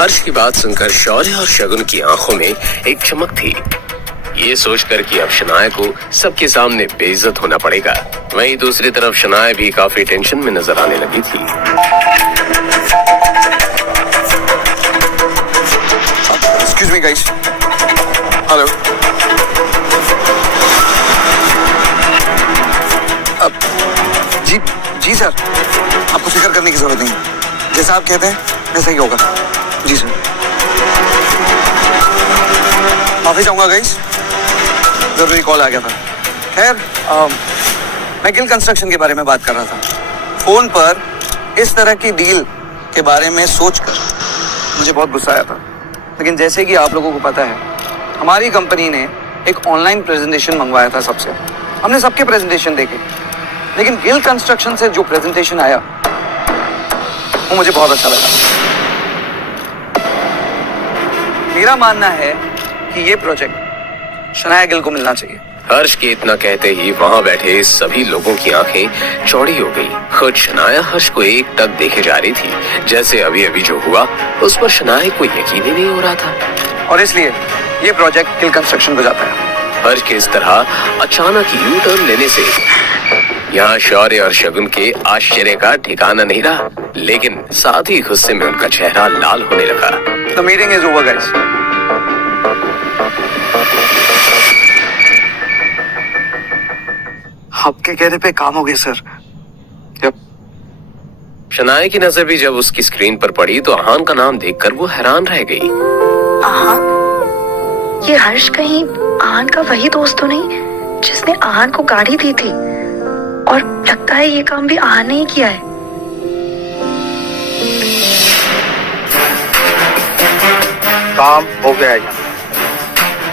हर्ष की बात सुनकर शौर्य और शगुन की आंखों में एक चमक थी। ये सोचकर कि अब शनाया को सबके सामने बेइज्जत होना पड़ेगा। वहीं दूसरी तरफ शनाया भी काफी टेंशन में नजर आने लगी थी। Excuse me guys. Hello. जी सर, आपको फिक्र करने की जरूरत नहीं। जैसा आप कहते हैं वैसा ही होगा। जी सर। माफी चाहूंगा गाइस, जरूरी कॉल आ गया था। खैर, मैं गिल कंस्ट्रक्शन के बारे में बात कर रहा था। फोन पर इस तरह की डील के बारे में सोचकर मुझे बहुत गुस्सा आया था। लेकिन जैसे कि आप लोगों को पता है, हमारी कंपनी ने एक ऑनलाइन प्रेजेंटेशन मंगवाया था सबसे। हमने सबके प्रेजेंटेशन देखे, लेकिन गिल कंस्ट्रक्शन से जो प्रेजेंटेशन आया वो मुझे बहुत अच्छा लगा। मेरा मानना है कि ये प्रोजेक्ट शनाया गिल को मिलना चाहिए। हर्ष के इतना कहते ही वहां बैठे सभी लोगों की आंखें चौड़ी हो गई। खुद शनाया हर्ष को एक टक देखे जा रही थी, जैसे अभी अभी जो हुआ उस पर शनाया को यकीन ही नहीं हो रहा था। और इसलिए ये प्रोजेक्ट गिल कंस्ट्रक्शन को जाता है। हर्ष के इस तरह अचानक यू टर्न लेने से यहाँ शौर्य और शगुन के आश्चर्य का ठिकाना नहीं रहा, लेकिन साथ ही गुस्से में उनका चेहरा लाल होने लगा। The meeting is over, guys. आपके कहने पे काम हो गया सर। शनाया की नजर भी जब उसकी स्क्रीन पर पड़ी तो आहान का नाम देखकर वो हैरान रह गई। आहान? ये हर्ष कहीं आहान का वही दोस्त तो नहीं जिसने आहान को गाड़ी दी थी? और लगता है ये काम भी आहान ने ही किया है। काम हो गया है।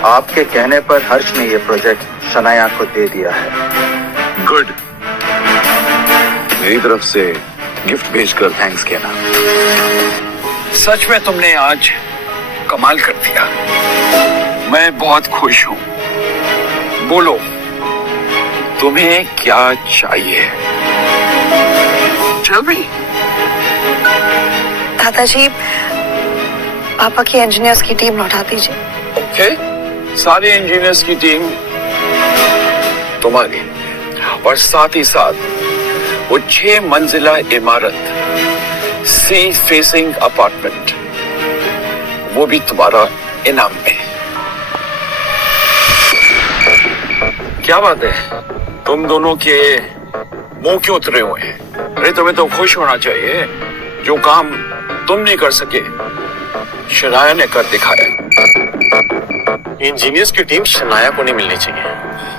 आपके कहने पर हर्ष ने ये प्रोजेक्ट शनाया को दे दिया है। गुड। मेरी तरफ से गिफ्ट भेजकर थैंक्स कहना। सच में तुमने आज कमाल कर दिया। मैं बहुत खुश हूँ। बोलो, तुम्हें क्या चाहिए? Tell me. दादाजी, पापा की इंजीनियर्स की टीम लौटा दीजिए। ओके, सारे इंजीनियर्स की टीम तुम्हारी, और साथ ही साथ वो 6 मंजिला इमारत, सी फेसिंग अपार्टमेंट, वो भी तुम्हारा इनाम में। क्या बात है, तुम दोनों के मुंह क्यों उतरे हुए हैं? अरे तुम्हें तो खुश होना चाहिए। जो काम तुम नहीं कर सके, शनाया ने कर दिखाया। इंजीनियर्स की टीम शनाया को नहीं मिलनी चाहिए,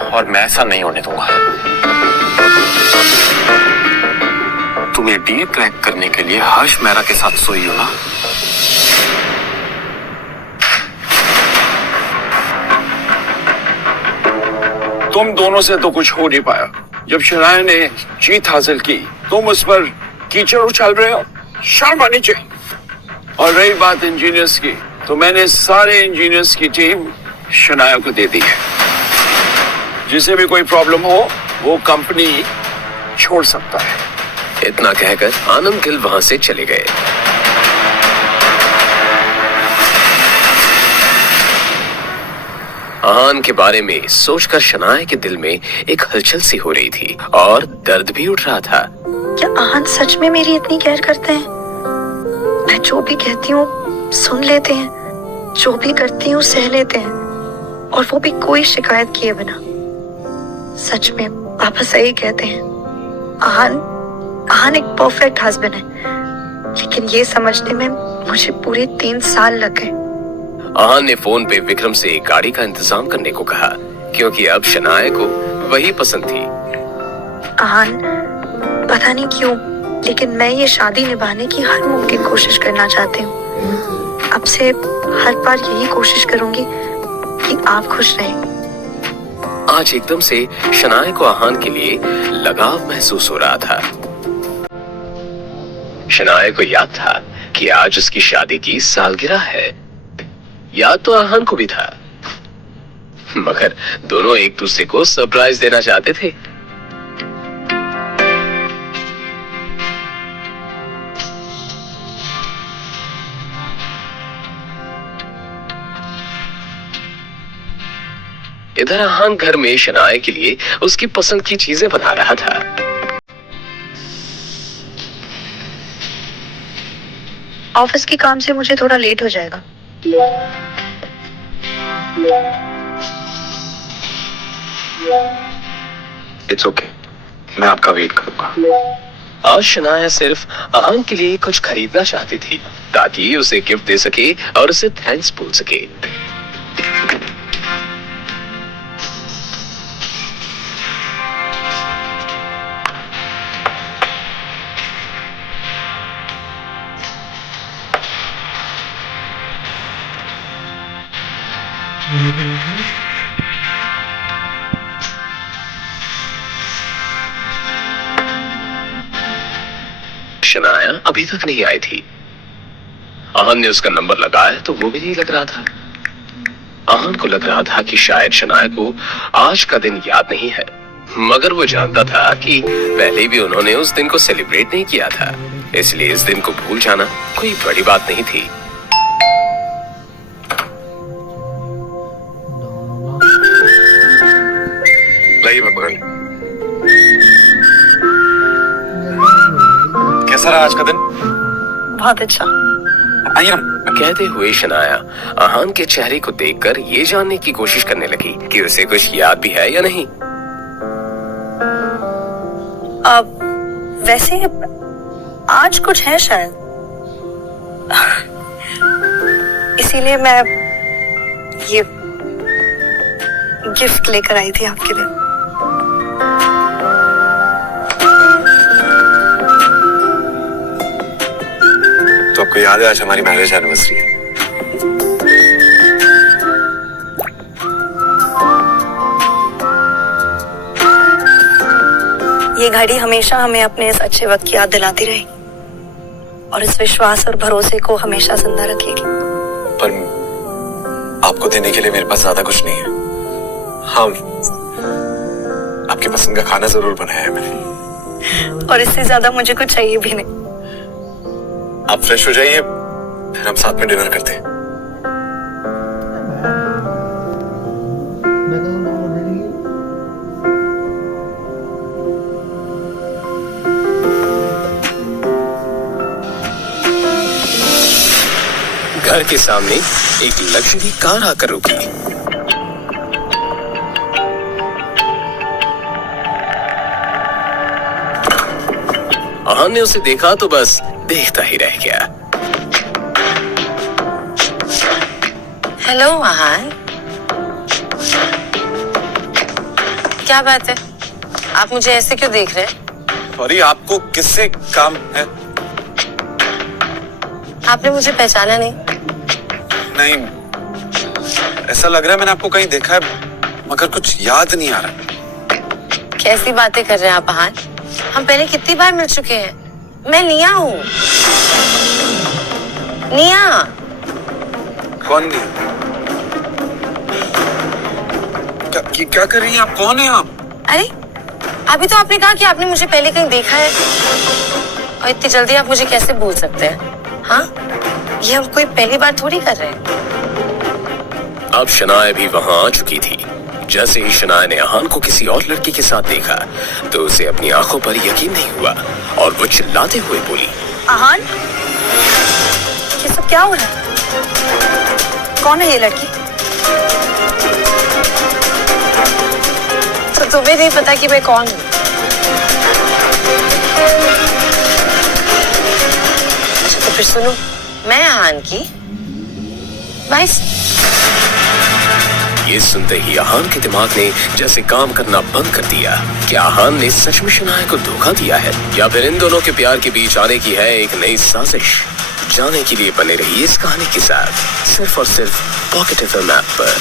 और मैं ऐसा नहीं होने दूंगा। तुम्हें डील क्रैक करने के लिए हर्ष मेहरा के साथ सोई हो ना? तुम दोनों से तो कुछ हो नहीं पाया। जब शनाया ने जीत हासिल की, तुम उस पर कीचड़ उछाल रहे हो। शर्म आनी चाहिए। और रही बात इंजीनियर्स की, तो मैंने सारे इंजीनियर्स की टीम शनाया को दे दी है। जिसे भी कोई प्रॉब्लम हो, वो कंपनी छोड़ सकता है। इतना कहकर आनंद गिल वहां से चले गए। आहान के बारे में सोचकर शनाया के दिल में एक हलचल सी हो रही थी और दर्द भी उठ रहा था। क्या आहान सच में मेरी इतनी केयर करते हैं? मैं जो भी कहती हूँ सुन लेते हैं, जो भी करती हूँ सह लेते हैं, और वो भी कोई शिकायत किए बिना। सच में पापा सही कहते हैं। आहान एक परफेक्ट हस्बैंड है, लेकिन ये समझने में मुझे पूरे 3 साल लग गए। आहान ने फोन पे विक्रम से गाड़ी का इंतजाम करने को कहा, क्योंकि अब शनाया को वही पसंद थी। आहान, पता नहीं क्यों, लेकिन मैं ये शादी निभाने की हर मुमकिन कोशिश करना चाहती हूँ। अब से हर बार यही कोशिश करूंगी कि आप खुश रहें। आज एकदम से शनाया को आहान के लिए लगाव महसूस हो रहा था। शनाया को याद था कि आज उसकी शादी की सालगिरह है। याद तो आहान को भी था, मगर दोनों एक दूसरे को सरप्राइज देना चाहते थे। इधर आहान घर में शनाया के लिए उसकी पसंद की चीजें बना रहा था। ऑफिस के काम से मुझे थोड़ा लेट हो जाएगा। इट्स ओके, मैं आपका वेट करूंगा। आज शनाया सिर्फ आहान के लिए कुछ खरीदना चाहती थी ताकि उसे गिफ्ट दे सके और उसे थैंक्स बोल सके। शनाया अभी तक नहीं आई थी। आहान ने उसका नंबर लगाया तो वो भी नहीं लग रहा था। आहान को लग रहा था कि शायद शनाया को आज का दिन याद नहीं है, मगर वो जानता था कि पहले भी उन्होंने उस दिन को सेलिब्रेट नहीं किया था, इसलिए इस दिन को भूल जाना कोई बड़ी बात नहीं थी। लाइए मैं पकड़। कैसा रहा आज का दिन? बहुत अच्छा। आइए ना। कहते हुए शनाया आहान के चेहरे को देखकर ये जानने की कोशिश करने लगी कि उसे कुछ याद भी है या नहीं। वैसे आज कुछ है शायद, इसीलिए मैं ये गिफ्ट लेकर आई थी आपके लिए। तो आपको याद है आज हमारी मैरिज एनिवर्सरी है? ये घड़ी हमेशा हमें अपने इस अच्छे वक्त की याद दिलाती रहेगी और इस विश्वास और भरोसे को हमेशा जिंदा रखेगी। पर आपको देने के लिए मेरे पास ज्यादा कुछ नहीं है। हाँ, आपकी पसंद का खाना जरूर बनाया है मैंने। और इससे ज्यादा मुझे कुछ चाहिए भी नहीं। आप फ्रेश हो जाइए, फिर हम साथ में डिनर करते हैं। घर के सामने एक लग्जरी कार आकर रुकी। आहान ने उसे देखा तो बस देखता ही रह गया। हेलो आहान, क्या बात है? आप मुझे ऐसे क्यों देख रहे हैं? सॉरी, आपको किससे काम है? आपने मुझे पहचाना नहीं? नहीं, ऐसा लग रहा है मैंने आपको कहीं देखा है, मगर कुछ याद नहीं आ रहा। कैसी बातें कर रहे हैं आप आहान? हम पहले कितनी बार मिल चुके हैं। मैं निया हूँ। निया। कौन नहीं? क्या कर रही हैं आप? कौन है आप? अरे अभी तो आपने कहा कि आपने मुझे पहले कहीं देखा है, और इतनी जल्दी आप मुझे कैसे भूल सकते हैं? हाँ, ये हम कोई पहली बार थोड़ी कर रहे हैं। अब शनाया भी वहां आ चुकी थी। जैसे ही शनाया ने आहान को किसी और लड़की के साथ देखा तो उसे अपनी आंखों पर यकीन नहीं हुआ और वो चिल्लाते हुए बोली, आहान, ये सब क्या हो रहा है? कौन है ये लड़की? तो तुम्हें नहीं पता कि मैं कौन हूँ? अच्छा तो फिर सुनो, मैं आहान की वाइफ। ये सुनते ही आहान के दिमाग ने जैसे काम करना बंद कर दिया। क्या आहान ने सच में शनाया को धोखा दिया है या फिर इन दोनों के प्यार के बीच आने की है एक नई साजिश? जानने के लिए बने रही इस कहानी के साथ सिर्फ और सिर्फ पॉकेट FM ऐप पर।